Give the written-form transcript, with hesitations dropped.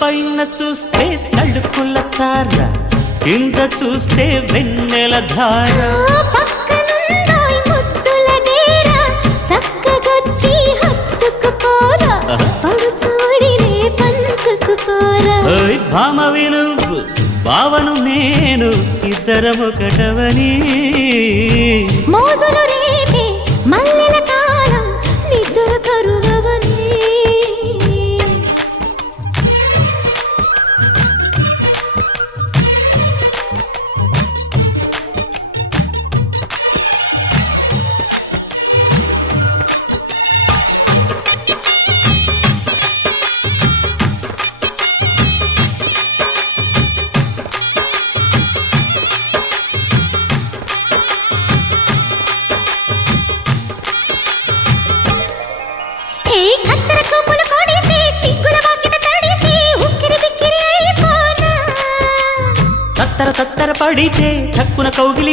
పైన చూస్తే తడుకుల తార, కింద చూస్తే వెన్నెల ధార. పక్కనుందోయ్ ముద్దుల డేరా, చక్కగొచ్చి హత్తుకుపోరా, పడుచూడినే పంచుకుపోరా. ఓయ్ భామ వినువ్వు, భావను నేను, ఇద్దరమొకటవని. మోజులు రేపే మల్లెల కాలం, నిద్ర కరువవని. తత్తర తత్తర పడితే తక్కున కౌగిలి